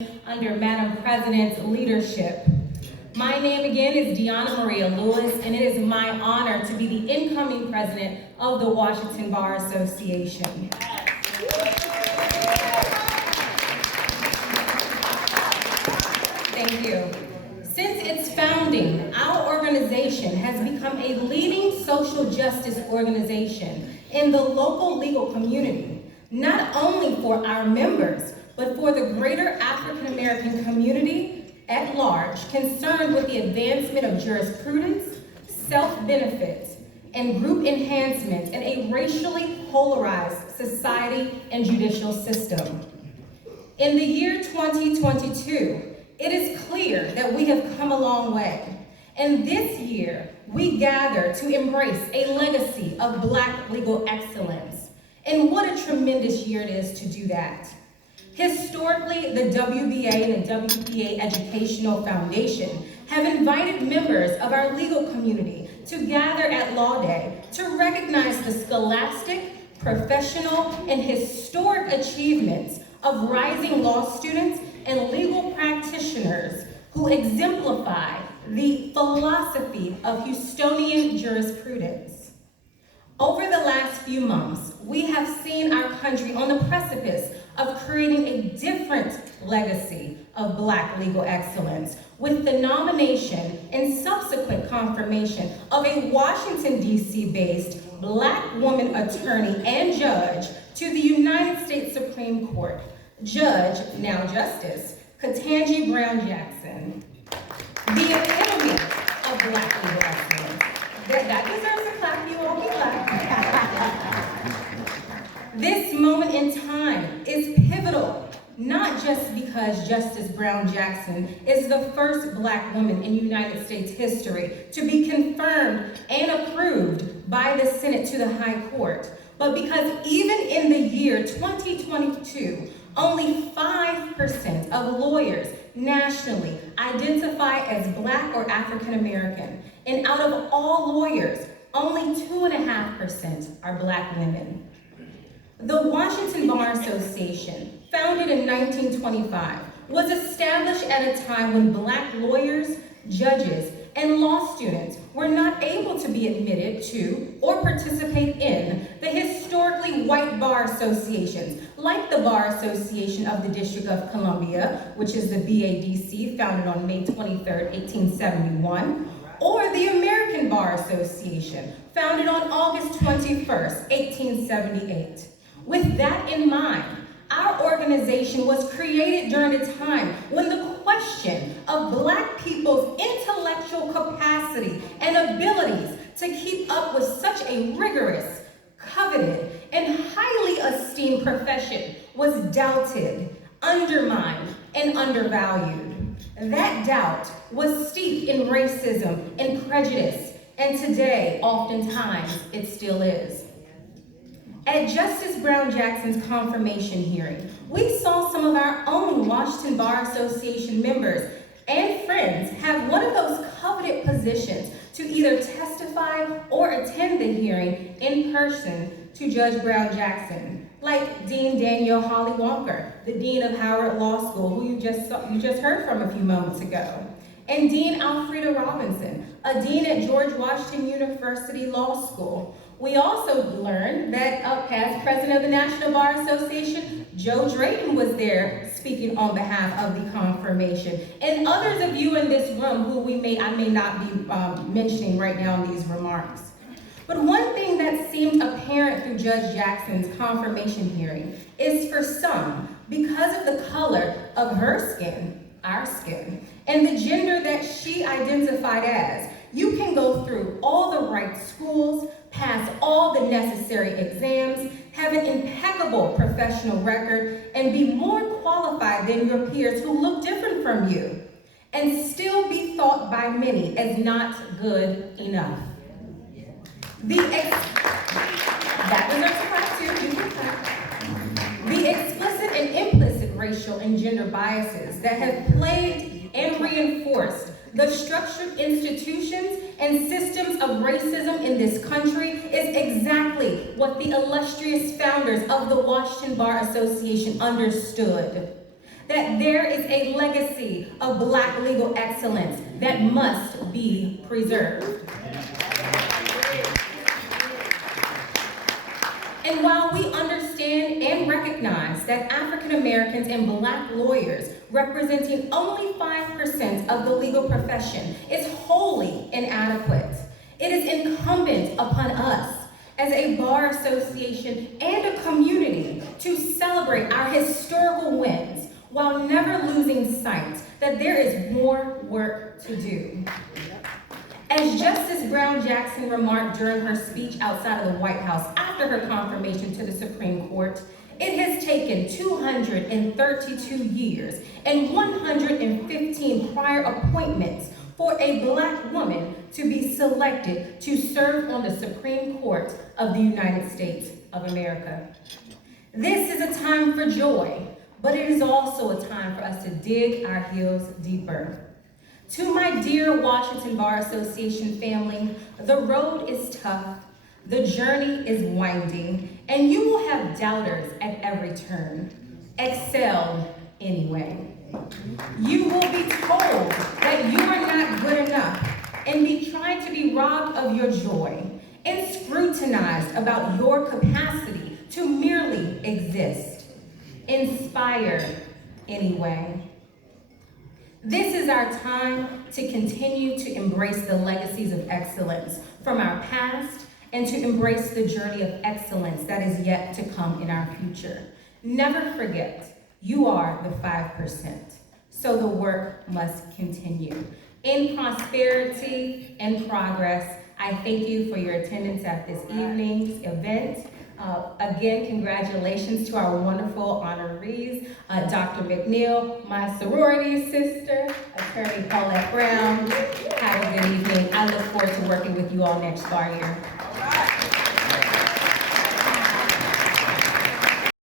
under Madam President's leadership. My name again is Dionna Maria Lewis, and it is my honor to be the incoming president of the Washington Bar Association. Thank you. Since its founding, our organization has become a leading social justice organization in the local legal community, not only for our members, but for the greater African American community at large, concerned with the advancement of jurisprudence, self-benefit, and group enhancement in a racially polarized society and judicial system. In the year 2022, it is clear that we have come a long way. And this year, we gather to embrace a legacy of Black legal excellence. And what a tremendous year it is to do that. Historically, the WBA and the WPA Educational Foundation have invited members of our legal community to gather at Law Day to recognize the scholastic, professional, and historic achievements of rising law students and legal practitioners who exemplify the philosophy of Houstonian jurisprudence. Over the last few months, we have seen our country on the precipice of creating a different legacy of Black legal excellence with the nomination and subsequent confirmation of a Washington, D.C.-based Black woman attorney and judge to the United States Supreme Court, Judge, now Justice, Ketanji Brown Jackson, the epitome of Black legal excellence. That deserves a clap, you all can clap. This moment in time is pivotal, not just because Justice Brown Jackson is the first Black woman in United States history to be confirmed and approved by the Senate to the High Court, but because even in the year 2022, only 5% of lawyers nationally identify as Black or African American, and out of all lawyers, only 2.5% are Black women. The Washington Bar Association, founded in 1925, was established at a time when Black lawyers, judges, and law students were not able to be admitted to or participate in the historically white bar associations, like the Bar Association of the District of Columbia, which is the BADC, founded on May 23, 1871, or the American Bar Association, founded on August 21, 1878. With that in mind, our organization was created during a time when the question of Black people's intellectual capacity and abilities to keep up with such a rigorous, coveted, and highly esteemed profession was doubted, undermined, and undervalued. That doubt was steeped in racism and prejudice, and today, oftentimes, it still is. At Justice Brown Jackson's confirmation hearing, we saw some of our own Washington Bar Association members and friends have one of those coveted positions to either testify or attend the hearing in person to Judge Brown Jackson, like Dean Danielle Holly Walker, the Dean of Howard Law School, who you just heard from a few moments ago, and Dean Alfreda Robinson, a dean at George Washington University Law School. We also learned that past president of the National Bar Association, Joe Drayton, was there speaking on behalf of the confirmation. And others of you in this room who I may not be mentioning right now in these remarks. But one thing that seemed apparent through Judge Jackson's confirmation hearing is for some, because of the color of her skin, our skin, and the gender that she identified as, you can go through all the right schools, pass all the necessary exams, have an impeccable professional record, and be more qualified than your peers who look different from you, and still be thought by many as not good enough. That deserves a clap too. You can clap. The explicit and implicit racial and gender biases that have plagued and reinforced the structured institutions and systems of racism in this country is exactly what the illustrious founders of the Washington Bar Association understood. that there is a legacy of Black legal excellence that must be preserved. And while we understand and recognize that African Americans and Black lawyers representing only 5% of the legal profession is wholly inadequate, it is incumbent upon us as a bar association and a community to celebrate our historical wins while never losing sight that there is more work to do. As Justice Brown Jackson remarked during her speech outside of the White House after her confirmation to the Supreme Court, it has taken 232 years and 115 prior appointments for a Black woman to be selected to serve on the Supreme Court of the United States of America. This is a time for joy, but it is also a time for us to dig our heels deeper. To my dear Washington Bar Association family, the road is tough, the journey is winding, and you will have doubters at every turn. Excel anyway. You will be told that you are not good enough and be trying to be robbed of your joy and scrutinized about your capacity to merely exist. Inspire anyway. This is our time to continue to embrace the legacies of excellence from our past and to embrace the journey of excellence that is yet to come in our future. Never forget, you are the 5%, so the work must continue. In prosperity and progress, I thank you for your attendance at this evening's event. Again, congratulations to our wonderful honorees, Dr. McNeil, my sorority sister, Attorney Paulette Brown. Have a good evening. I look forward to working with you all next bar year.